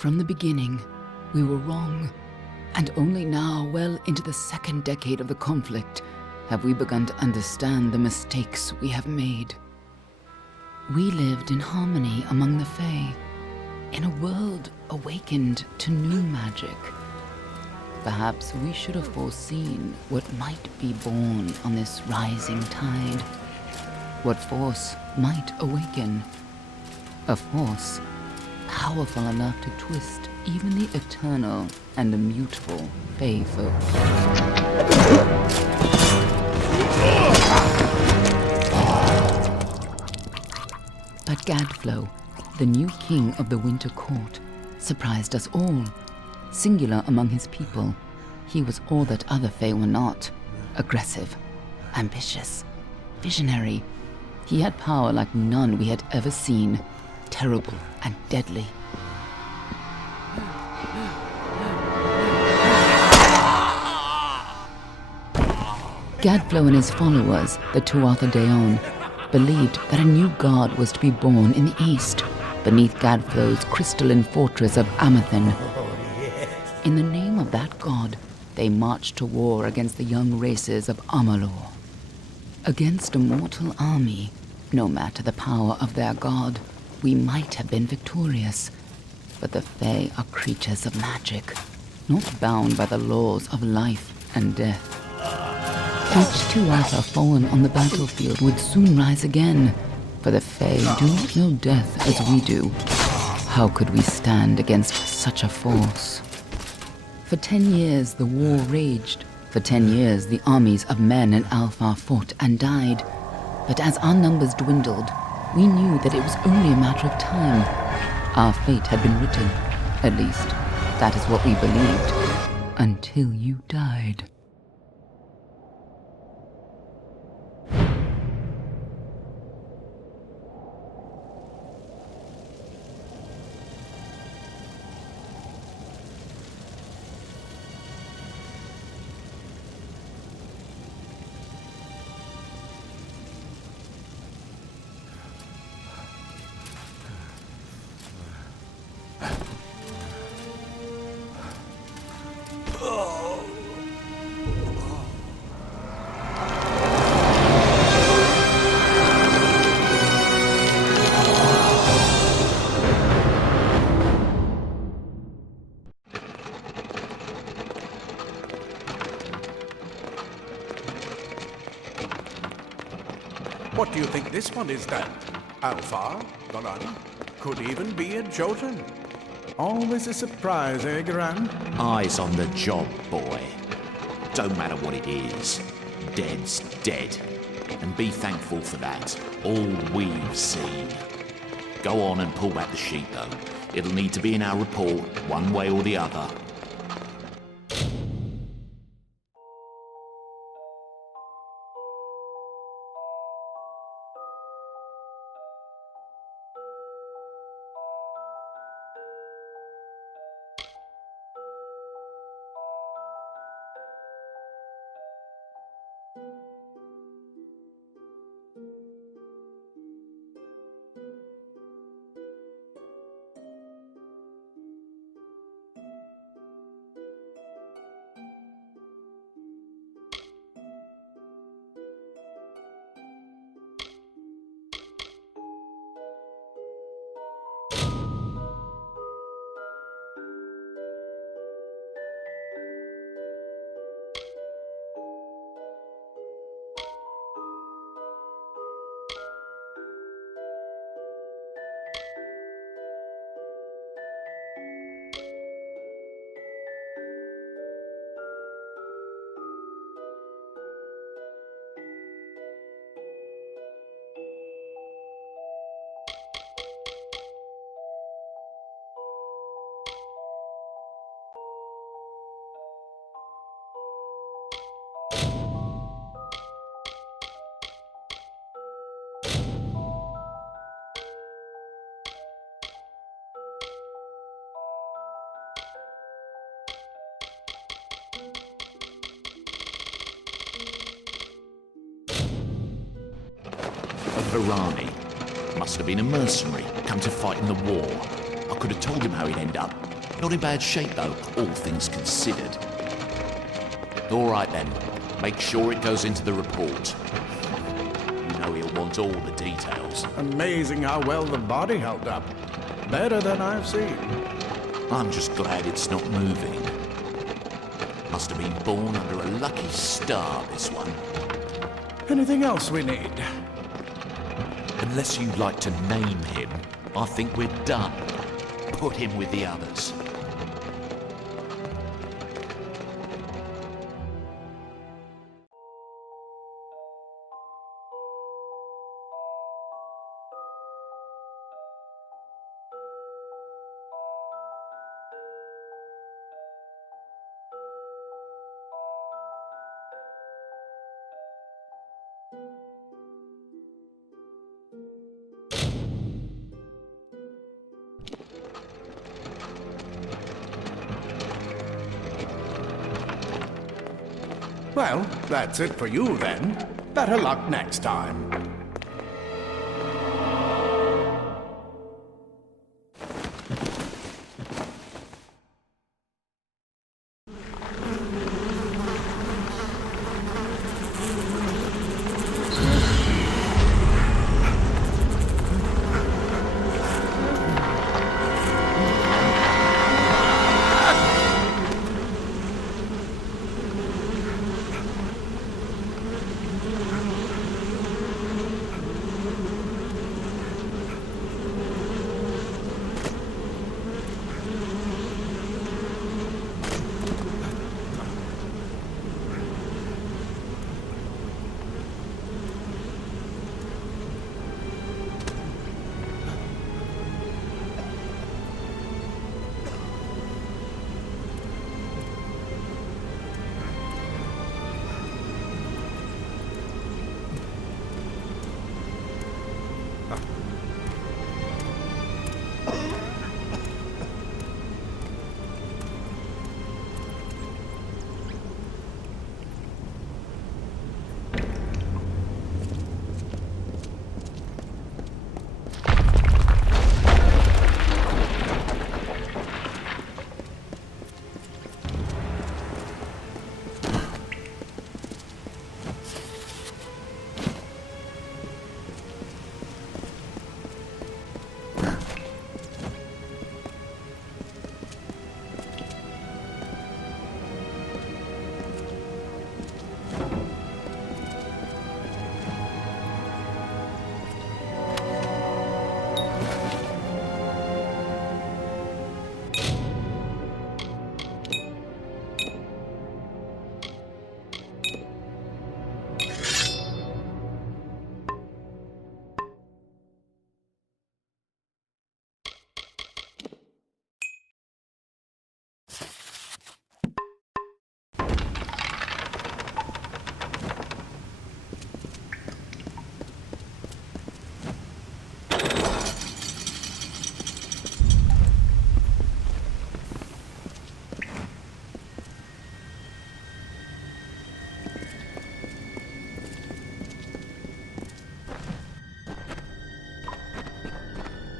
From the beginning, we were wrong, and only now, well into the second decade of the conflict, have we begun to understand the mistakes we have made. We lived in harmony among the Fae, in a world awakened to new magic. Perhaps we should have foreseen what might be born on this rising tide. What force might awaken. A force powerful enough to twist even the eternal and immutable Fae folk. But Gadflow, the new king of the Winter Court, surprised us all. Singular among his people, he was all that other Fae were not. Aggressive, ambitious, visionary. He had power like none we had ever seen. Terrible and deadly. Gadflow and his followers, the Tuatha Deon, believed that a new god was to be born in the east, beneath Gadflow's crystalline fortress of Amathen. In the name of that god, they marched to war against the young races of Amalur. Against a mortal army, no matter the power of their god, we might have been victorious, but the Fae are creatures of magic, not bound by the laws of life and death. Each Tuatha fallen on the battlefield would soon rise again, for the Fae do not know death as we do. How could we stand against such a force? For 10 years the war raged. For 10 years the armies of Men and Alpha fought and died. But as our numbers dwindled, we knew that it was only a matter of time. Our fate had been written. At least, that is what we believed. Until you died. What do you think this one is then? Alpha? Garan? Could even be a Jotun. Always a surprise, eh, Garan? Eyes on the job, boy. Don't matter what it is. Dead's dead. And be thankful for that. All we've seen. Go on and pull back the sheet, though. It'll need to be in our report, one way or the other. Varani. Must have been a mercenary, come to fight in the war. I could have told him how he'd end up. Not in bad shape, though, all things considered. All right, then. Make sure it goes into the report. You know he'll want all the details. Amazing how well the body held up. Better than I've seen. I'm just glad it's not moving. Must have been born under a lucky star, this one. Anything else we need? Unless you'd like to name him, I think we're done. Put him with the others. Well, that's it for you then. Better luck next time.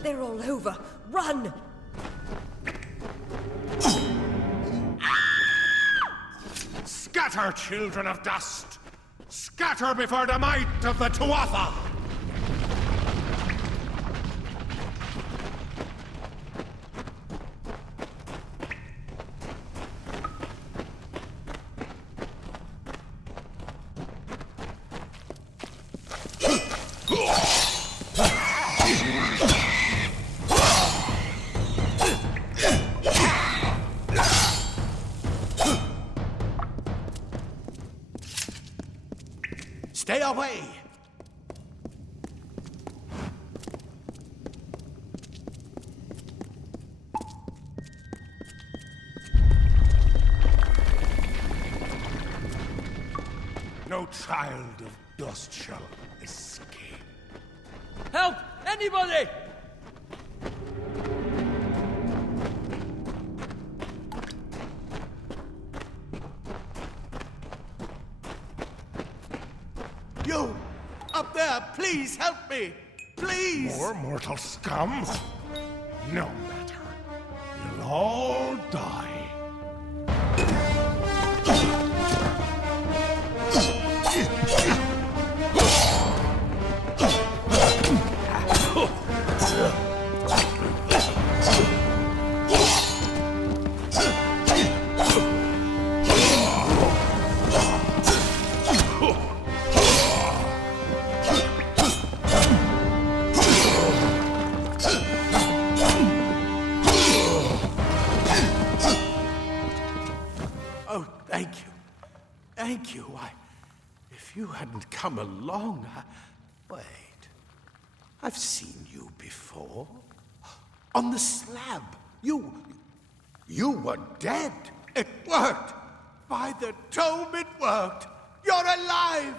They're all over. Run! Scatter, children of dust! Scatter before the might of the Tuatha! Stay away! No child of dust shall escape. Help! Anybody! You! Up there, Please help me! Please! More mortal scum? No matter. You'll all die. Oh, thank you. Thank you. If you hadn't come along, Wait. I've seen you before. On the slab. You were dead. It worked. By the tome, it worked. You're alive.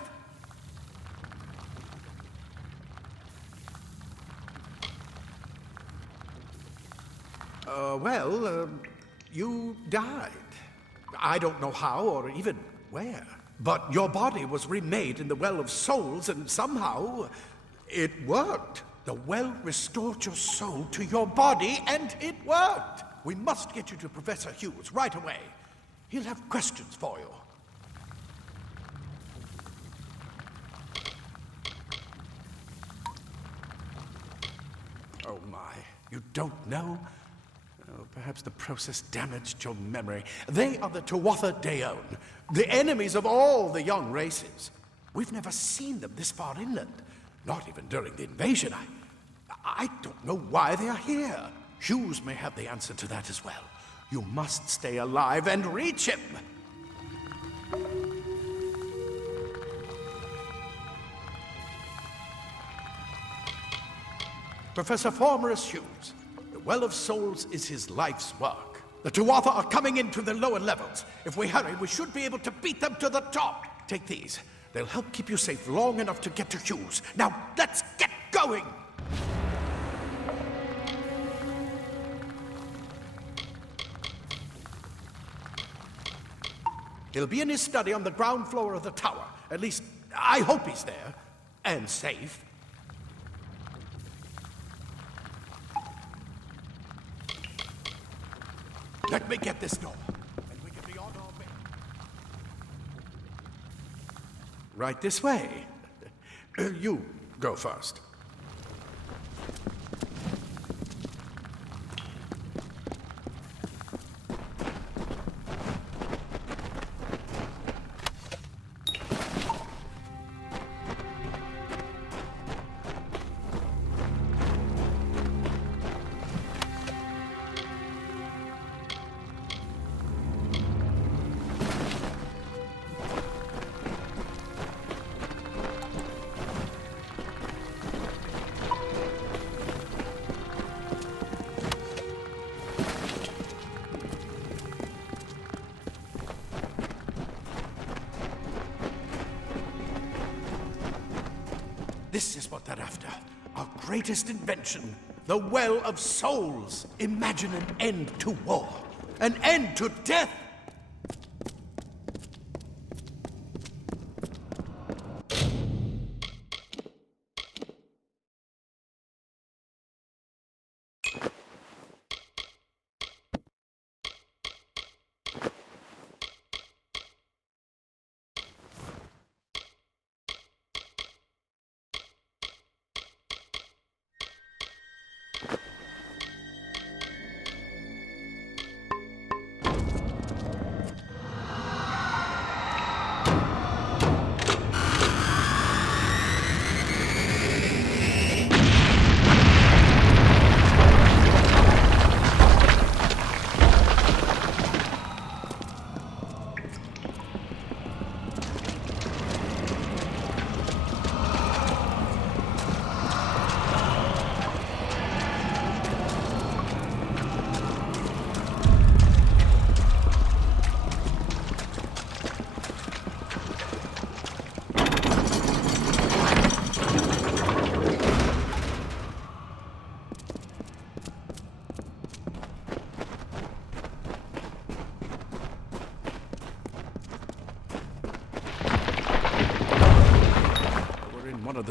You died. I don't know how or even where. But your body was remade in the Well of Souls, and somehow it worked. The well restored your soul to your body, and it worked. We must get you to Professor Hughes right away. He'll have questions for you. Oh my, you don't know? Oh, perhaps the process damaged your memory. They are the Tuatha Deon, the enemies of all the young races. We've never seen them this far inland, not even during the invasion. I don't know why they are here. Hughes may have the answer to that as well. You must stay alive and reach him. Professor Formorus Hughes. The Well of Souls is his life's work. The Tuatha are coming into the lower levels. If we hurry, we should be able to beat them to the top. Take these. They'll help keep you safe long enough to get to Hughes. Now, let's get going! He'll be in his study on the ground floor of the tower. At least, I hope he's there. And safe. Let me get this door, and we can be on our way. Right this way. You go first. This is what they're after. Our greatest invention. The Well of Souls. Imagine an end to war. An end to death.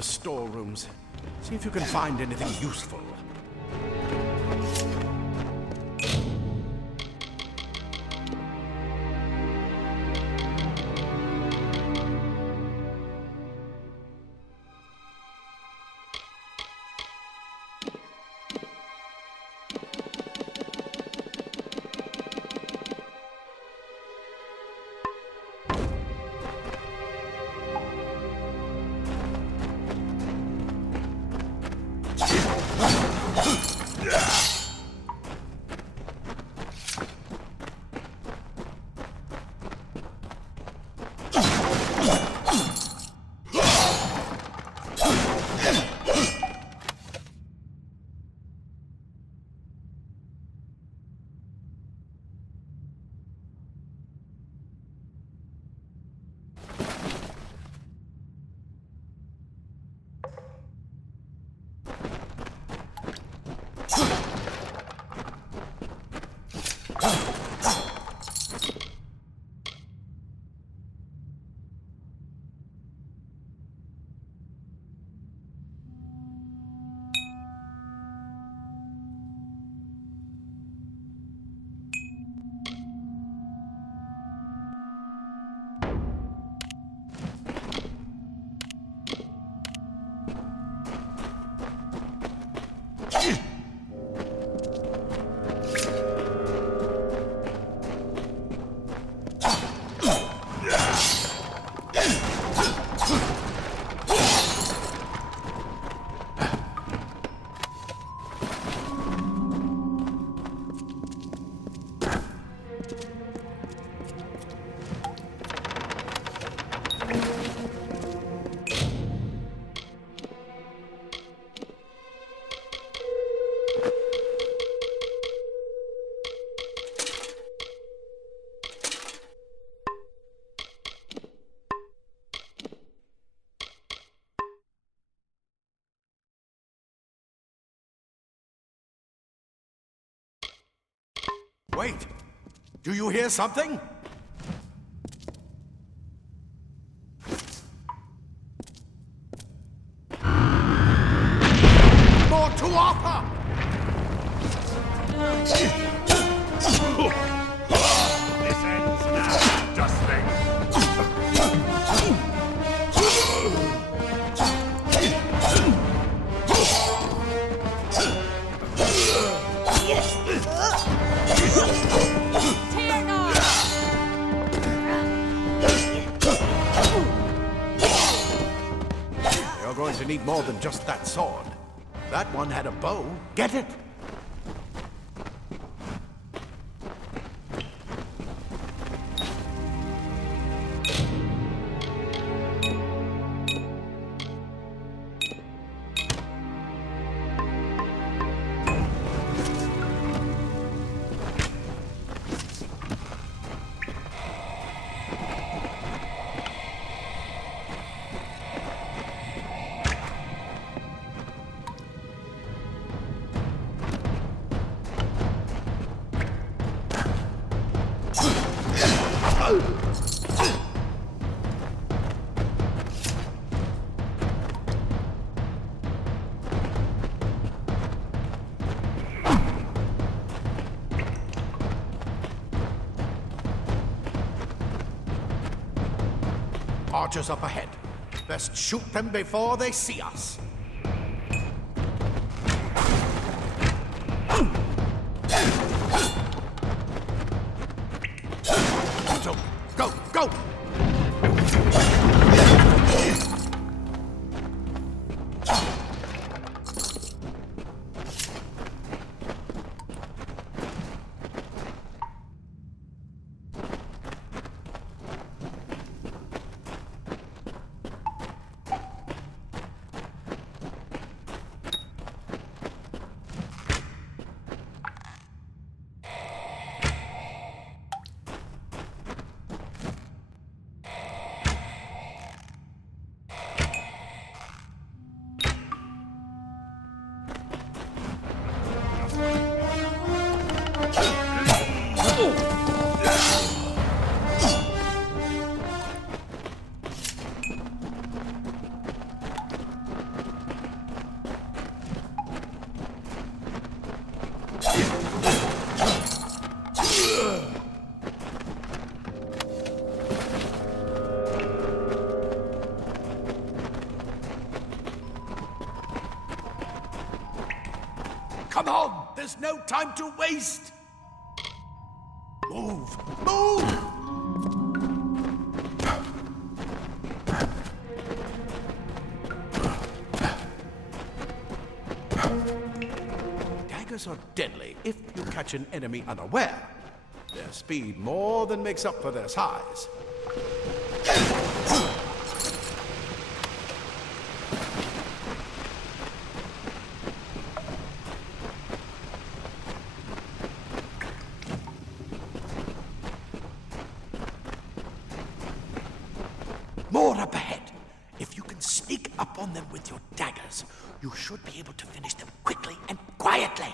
the storerooms. See if you can find anything useful. Wait! Do you hear something? More Tuatha! This ends now, Dustling. You're going to need more than just that sword. That one had a bow. Get it? Archers up ahead. Best shoot them before they see us. So, go, go! Come on! There's no time to waste! Move! Move! Daggers are deadly if you catch an enemy unaware. Their speed more than makes up for their size. More up ahead. If you can sneak up on them with your daggers, you should be able to finish them quickly and quietly.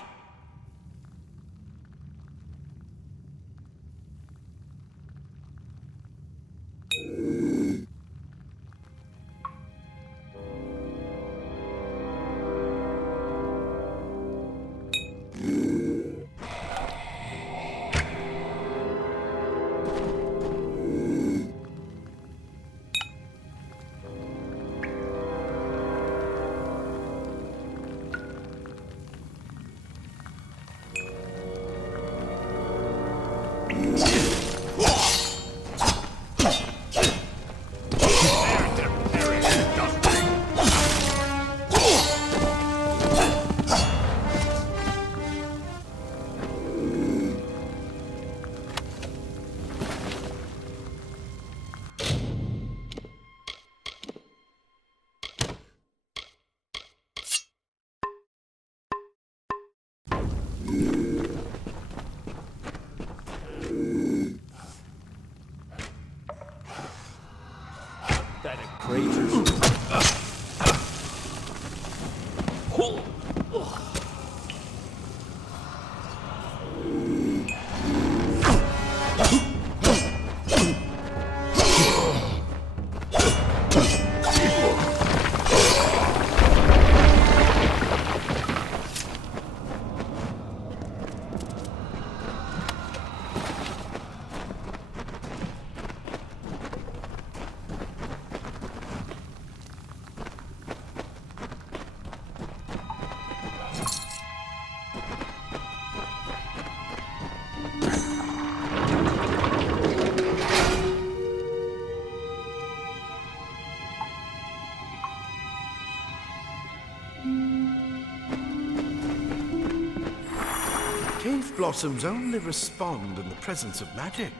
Cave blossoms only respond in the presence of magic.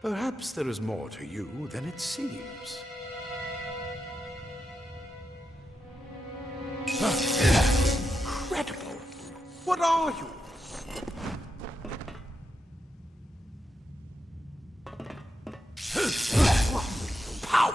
Perhaps there is more to you than it seems. Incredible! What are you? Power!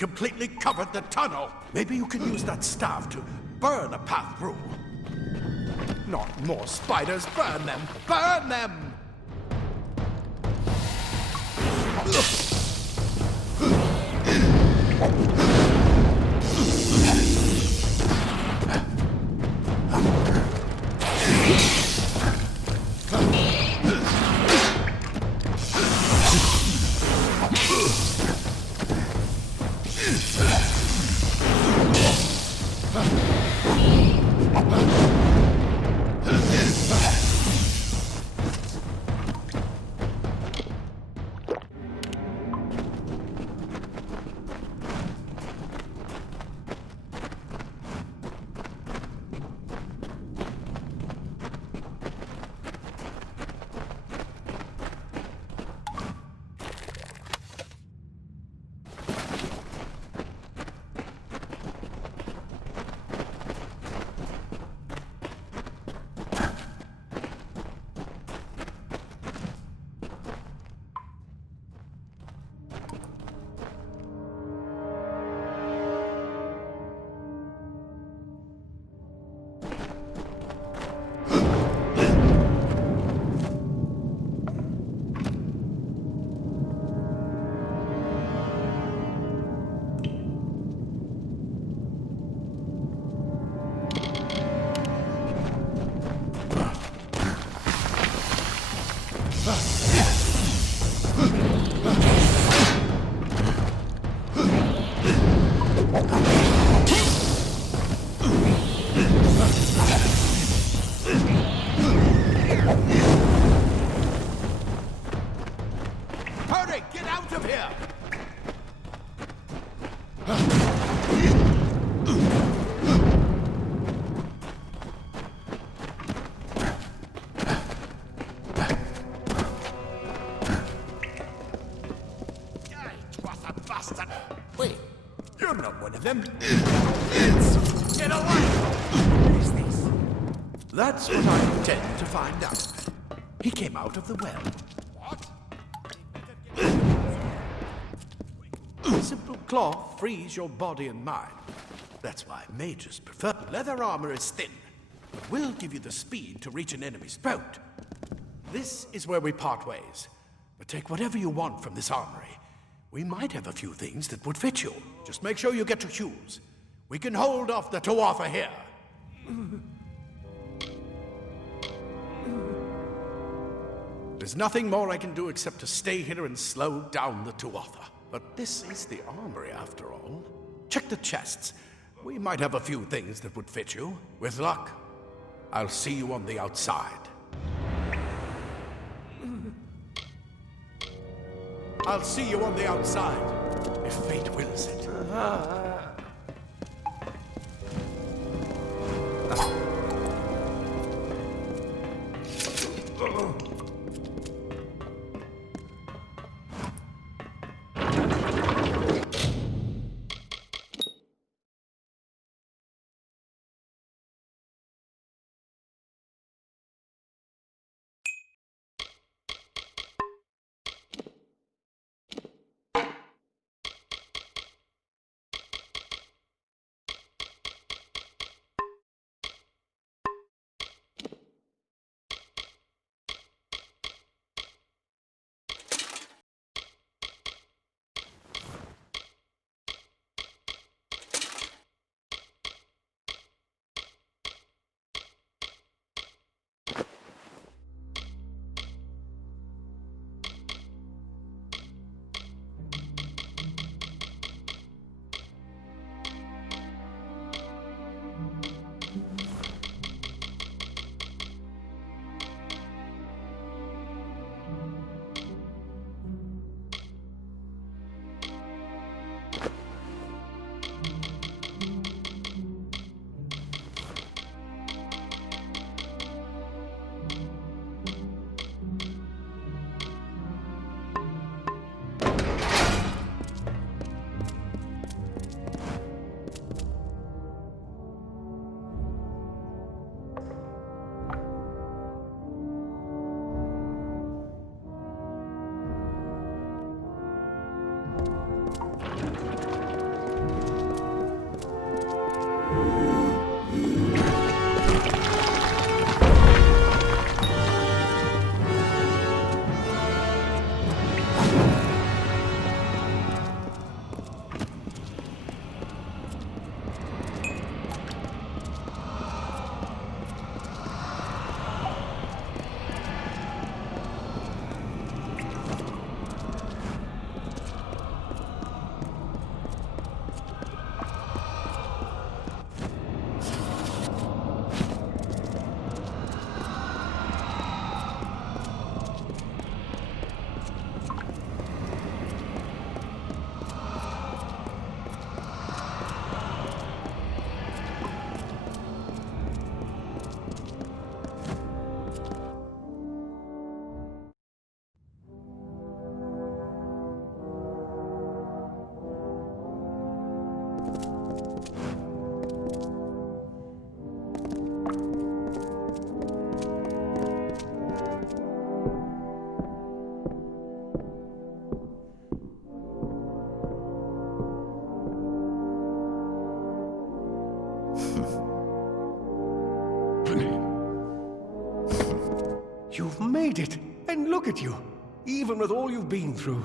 completely covered the tunnel. Maybe you can use that staff to burn a path through. Not more spiders. Burn them! Burn them! Hurry! Get out of here! Wait, you're not one of them. Get away! What is this? That's what I intend to find out. He came out of the well. What? A simple cloth frees your body and mind. That's why mages prefer. Leather armor is thin, but will give you the speed to reach an enemy's boat. This is where we part ways. But take whatever you want from this armory. We might have a few things that would fit you. Just make sure you get your shoes. We can hold off the Tuatha here. There's nothing more I can do except to stay here and slow down the Tuatha. But this is the armory, after all. Check the chests. We might have a few things that would fit you. With luck, I'll see you on the outside. I'll see you on the outside, if fate wills it. You've made it, and look at you. Even with all you've been through.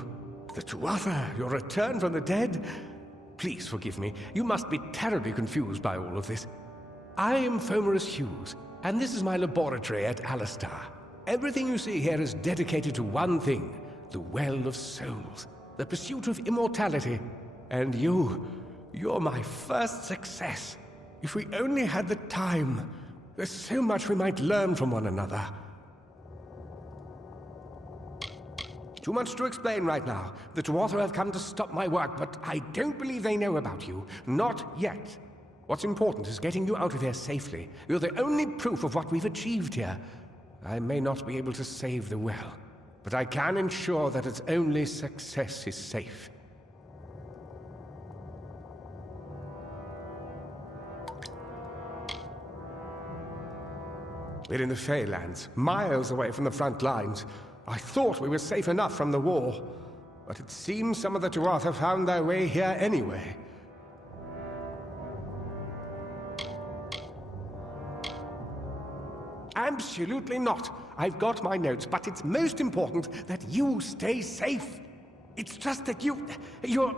The Tuatha, your return from the dead. Please forgive me. You must be terribly confused by all of this. I am Fomerus Hughes, and this is my laboratory at Alistar. Everything you see here is dedicated to one thing, the Well of Souls, the pursuit of immortality. And you're my first success. If we only had the time, there's so much we might learn from one another. Too much to explain right now. The Tuatha have come to stop my work, but I don't believe they know about you. Not yet. What's important is getting you out of here safely. You're the only proof of what we've achieved here. I may not be able to save the well, but I can ensure that its only success is safe. We're in the Feylands, miles away from the front lines. I thought we were safe enough from the war, but it seems some of the Tuatha found their way here anyway. Absolutely not. I've got my notes, but it's most important that you stay safe. It's just that you're...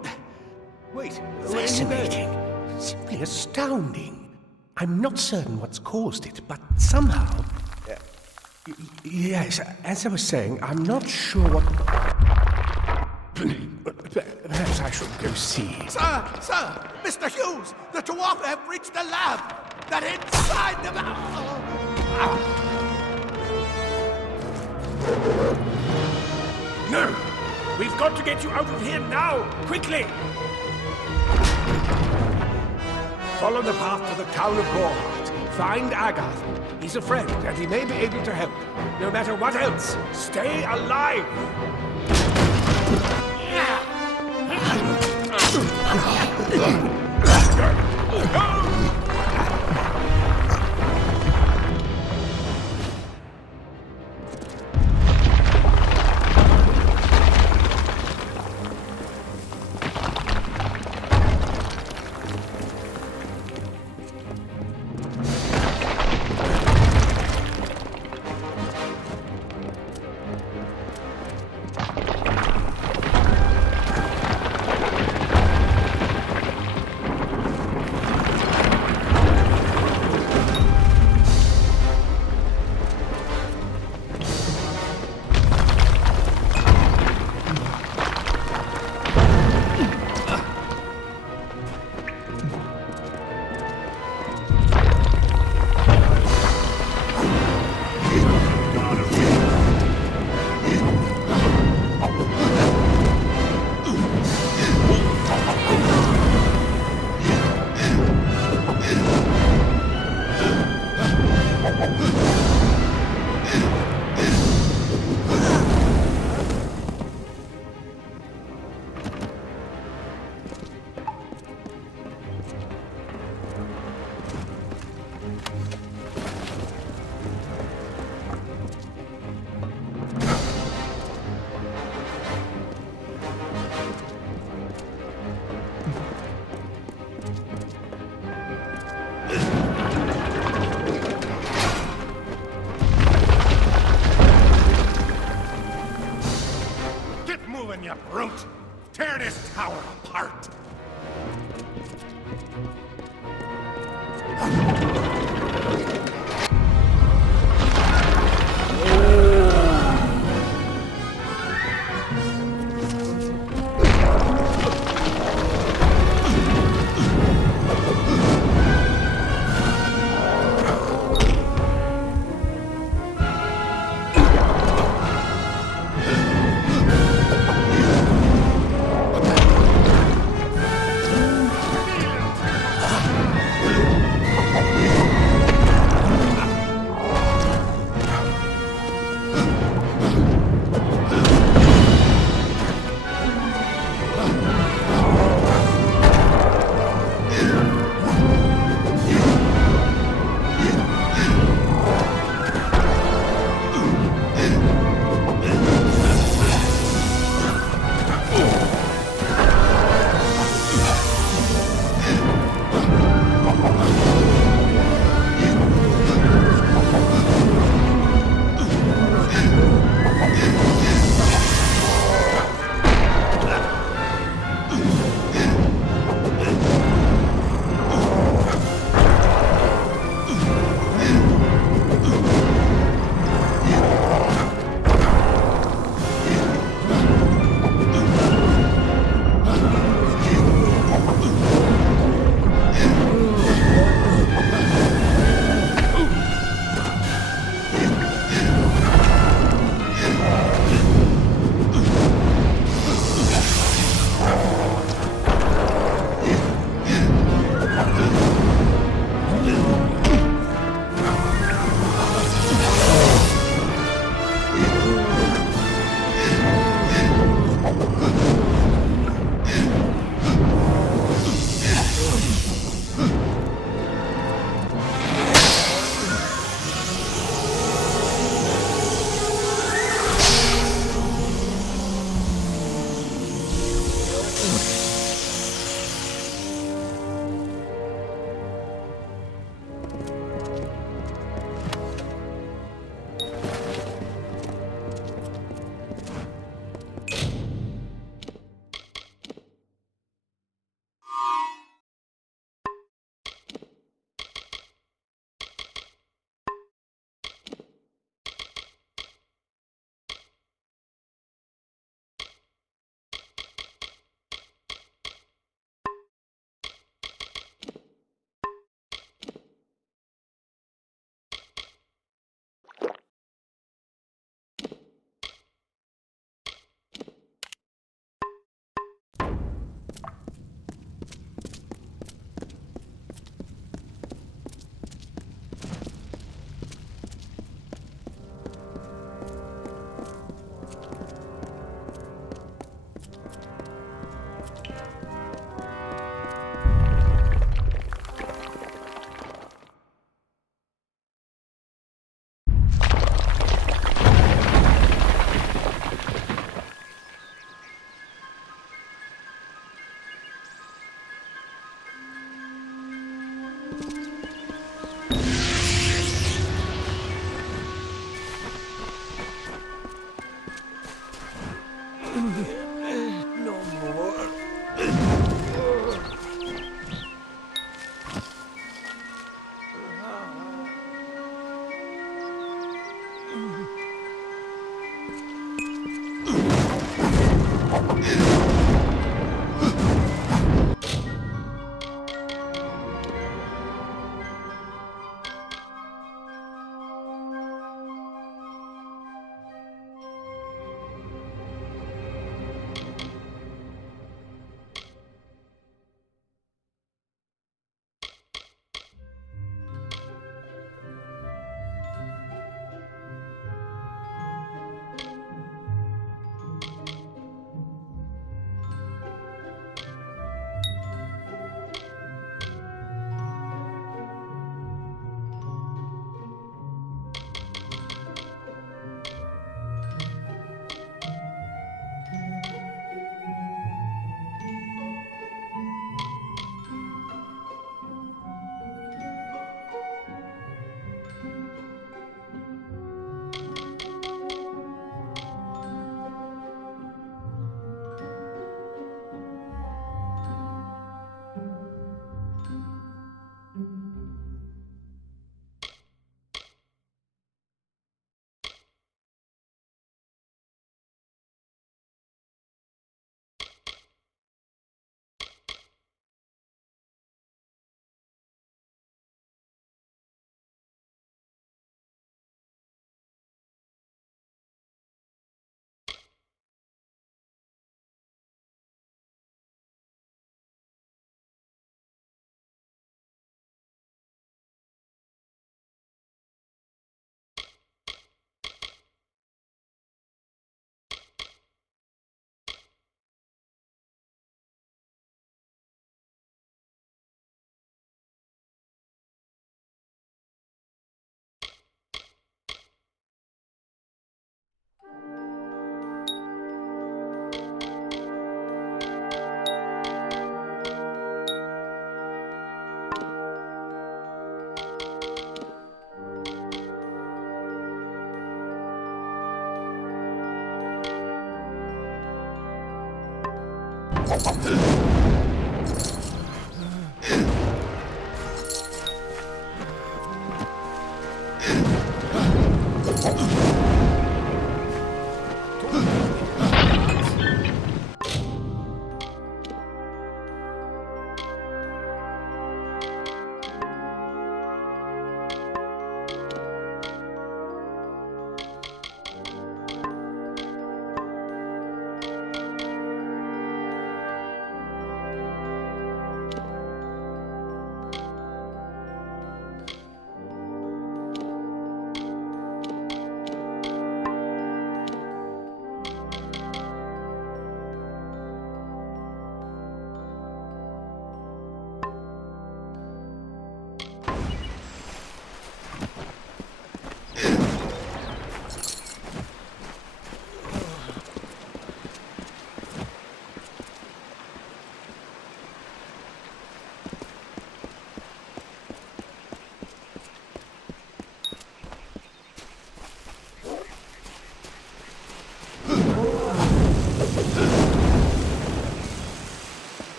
Wait. Fascinating. Simply astounding. I'm not certain what's caused it, but somehow... Yes, as I was saying, I'm not sure what... Perhaps I should go see. Sir! Mr. Hughes! The Tuatha have reached the lab! They're inside the... No! We've got to get you out of here now! Quickly! Follow the path to the town of Gorhart. Find Agath. He's a friend, and he may be able to help. No matter what else, stay alive! You brute! Tear this tower apart!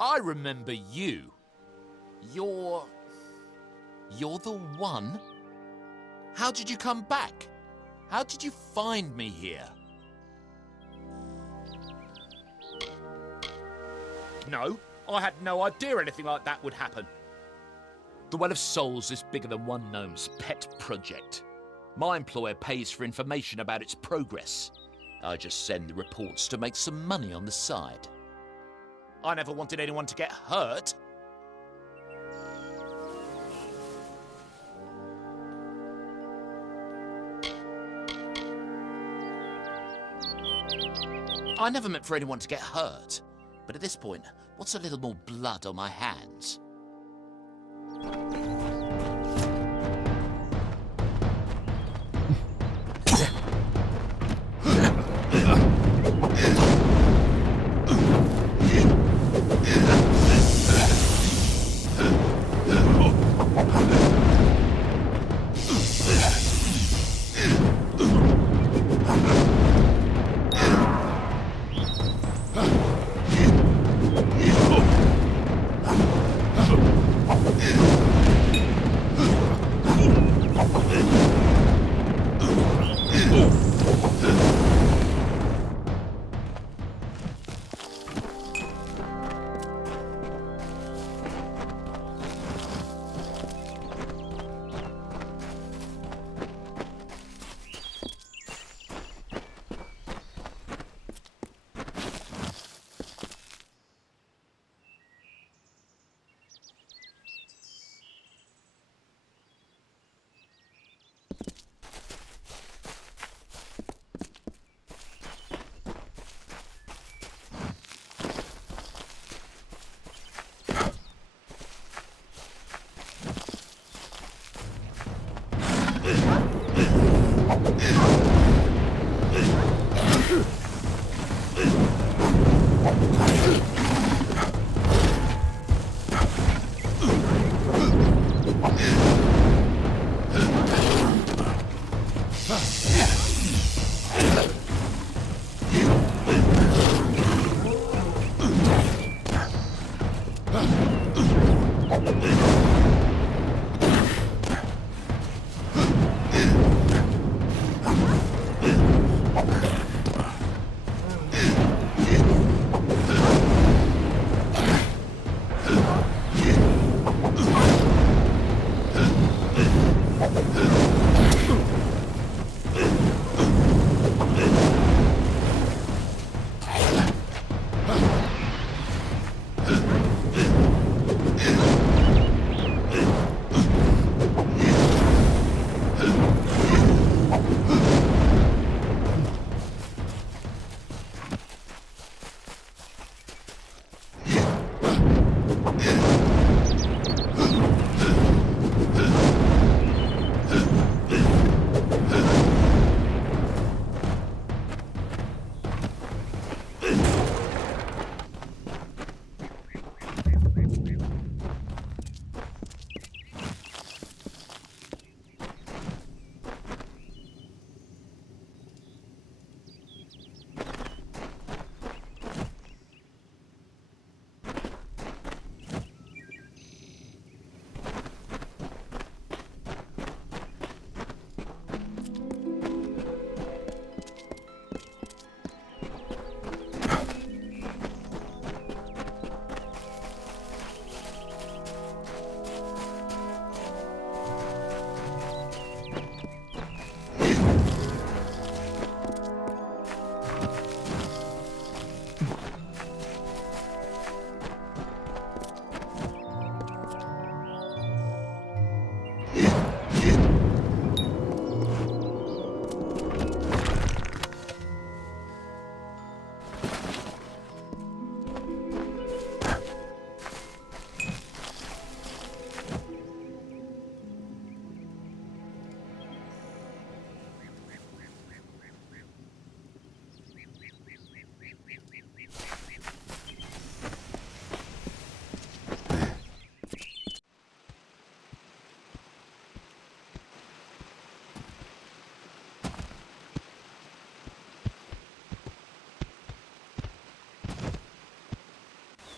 I remember you. You're the one? How did you come back? How did you find me here? No, I had no idea anything like that would happen. The Well of Souls is bigger than one gnome's pet project. My employer pays for information about its progress. I just send the reports to make some money on the side. I never wanted anyone to get hurt. I never meant for anyone to get hurt. But at this point, what's a little more blood on my hands?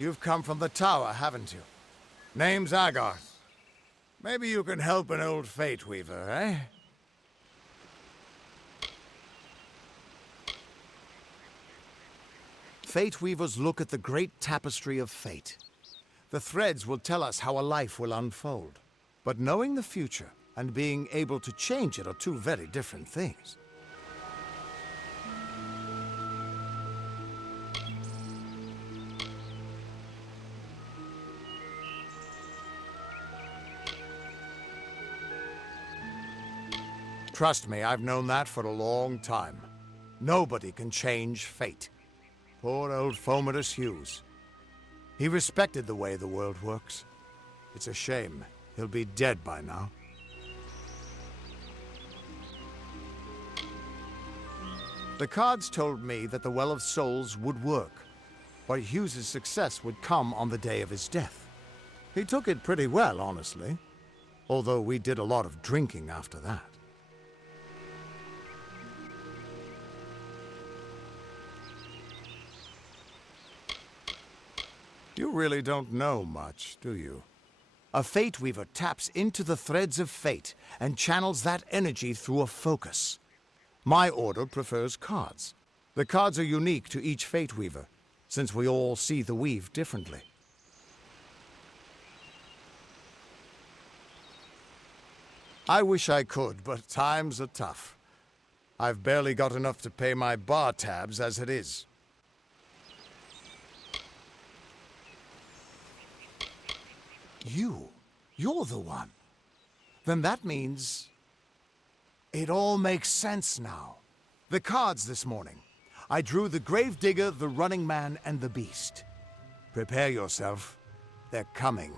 You've come from the tower, haven't you? Name's Agarth. Maybe you can help an old fate weaver, eh? Fate weavers look at the great tapestry of fate. The threads will tell us how a life will unfold. But knowing the future and being able to change it are two very different things. Trust me, I've known that for a long time. Nobody can change fate. Poor old Fomerus Hughes. He respected the way the world works. It's a shame. He'll be dead by now. The cards told me that the Well of Souls would work, but Hughes's success would come on the day of his death. He took it pretty well, honestly, although we did a lot of drinking after that. You really don't know much, do you? A fate weaver taps into the threads of fate and channels that energy through a focus. My order prefers cards. The cards are unique to each fate weaver, since we all see the weave differently. I wish I could, but times are tough. I've barely got enough to pay my bar tabs as it is. You're the one. Then that means... it all makes sense now. The cards this morning. I drew the Gravedigger, the Running Man, and the Beast. Prepare yourself. They're coming.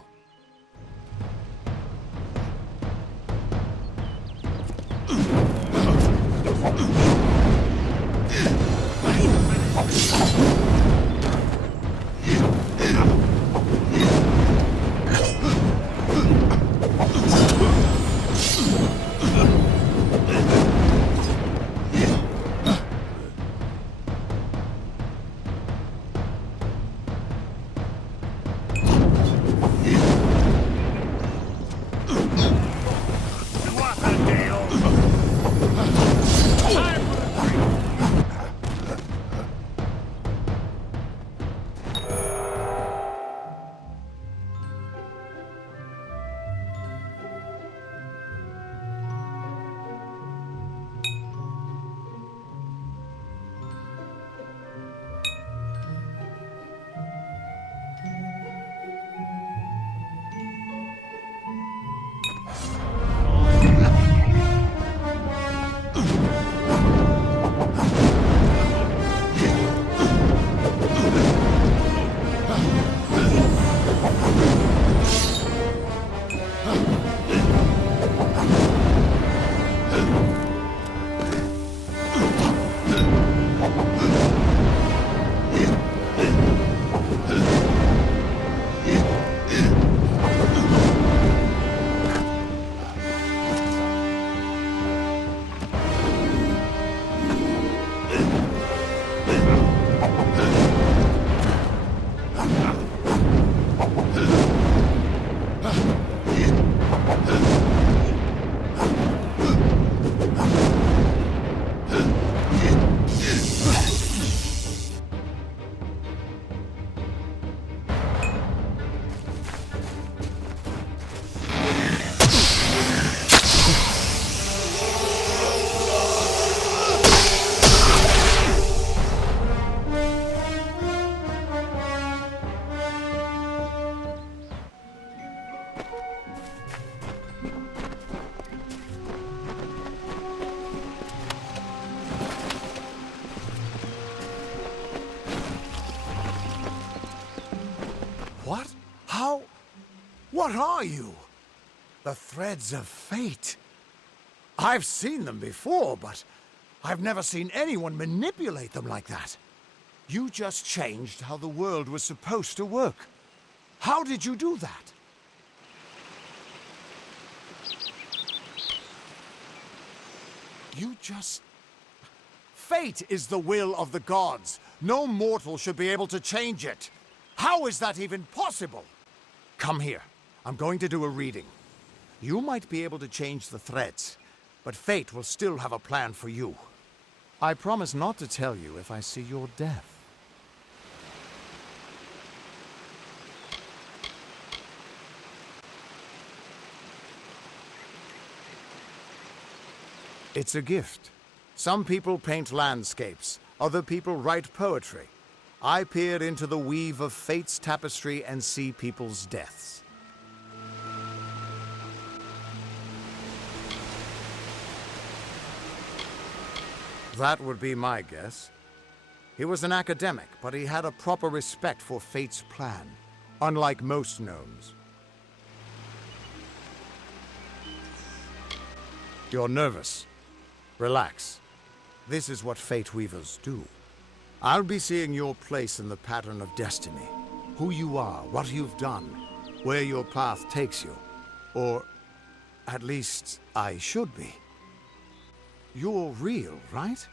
What are you? The threads of fate. I've seen them before, but I've never seen anyone manipulate them like that. You just changed how the world was supposed to work. How did you do that? You just... Fate is the will of the gods. No mortal should be able to change it. How is that even possible? Come here. I'm going to do a reading. You might be able to change the threads, but fate will still have a plan for you. I promise not to tell you if I see your death. It's a gift. Some people paint landscapes, other people write poetry. I peer into the weave of fate's tapestry and see people's deaths. That would be my guess. He was an academic, but he had a proper respect for fate's plan, unlike most gnomes. You're nervous. Relax. This is what fate weavers do. I'll be seeing your place in the pattern of destiny. Who you are, what you've done, where your path takes you. Or, at least, I should be. You're real, right?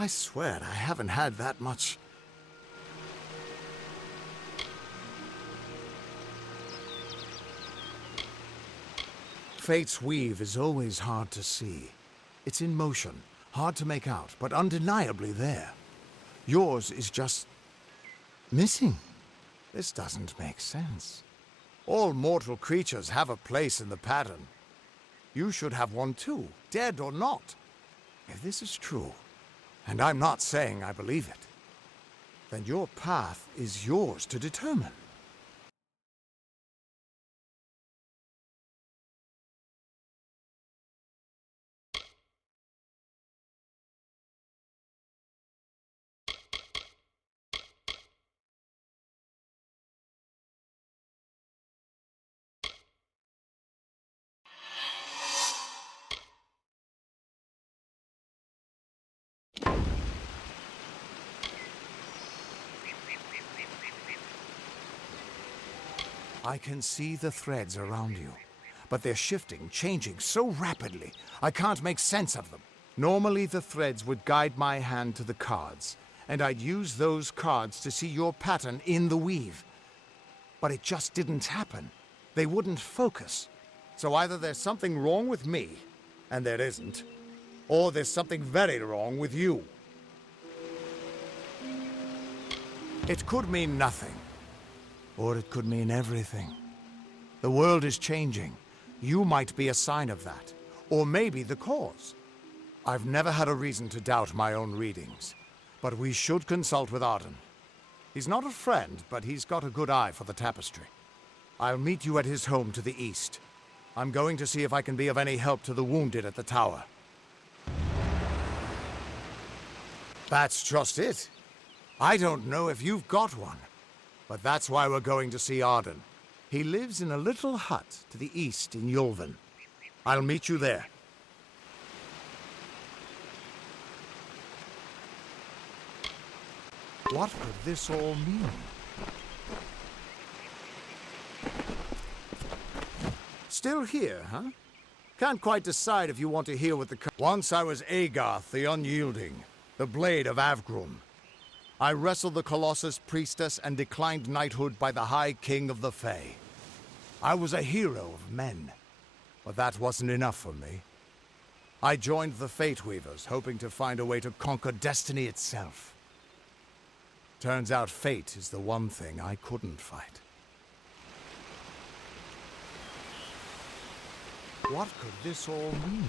I swear I haven't had that much... Fate's weave is always hard to see. It's in motion, hard to make out, but undeniably there. Yours is just... missing. This doesn't make sense. All mortal creatures have a place in the pattern. You should have one too, dead or not. If this is true, and I'm not saying I believe it, then your path is yours to determine. I can see the threads around you, but they're shifting, changing so rapidly, I can't make sense of them. Normally the threads would guide my hand to the cards, and I'd use those cards to see your pattern in the weave. But it just didn't happen. They wouldn't focus. So either there's something wrong with me, and there isn't, or there's something very wrong with you. It could mean nothing. Or it could mean everything. The world is changing. You might be a sign of that. Or maybe the cause. I've never had a reason to doubt my own readings. But we should consult with Arden. He's not a friend, but he's got a good eye for the tapestry. I'll meet you at his home to the east. I'm going to see if I can be of any help to the wounded at the tower. That's just it. I don't know if you've got one. But that's why we're going to see Arden. He lives in a little hut to the east in Yulven. I'll meet you there. What could this all mean? Still here, huh? Can't quite decide if you want to hear what the... Once I was Agarth the Unyielding, the Blade of Avgrum. I wrestled the Colossus priestess and declined knighthood by the High King of the Fae. I was a hero of men, but that wasn't enough for me. I joined the Fate Weavers, hoping to find a way to conquer destiny itself. Turns out fate is the one thing I couldn't fight. What could this all mean?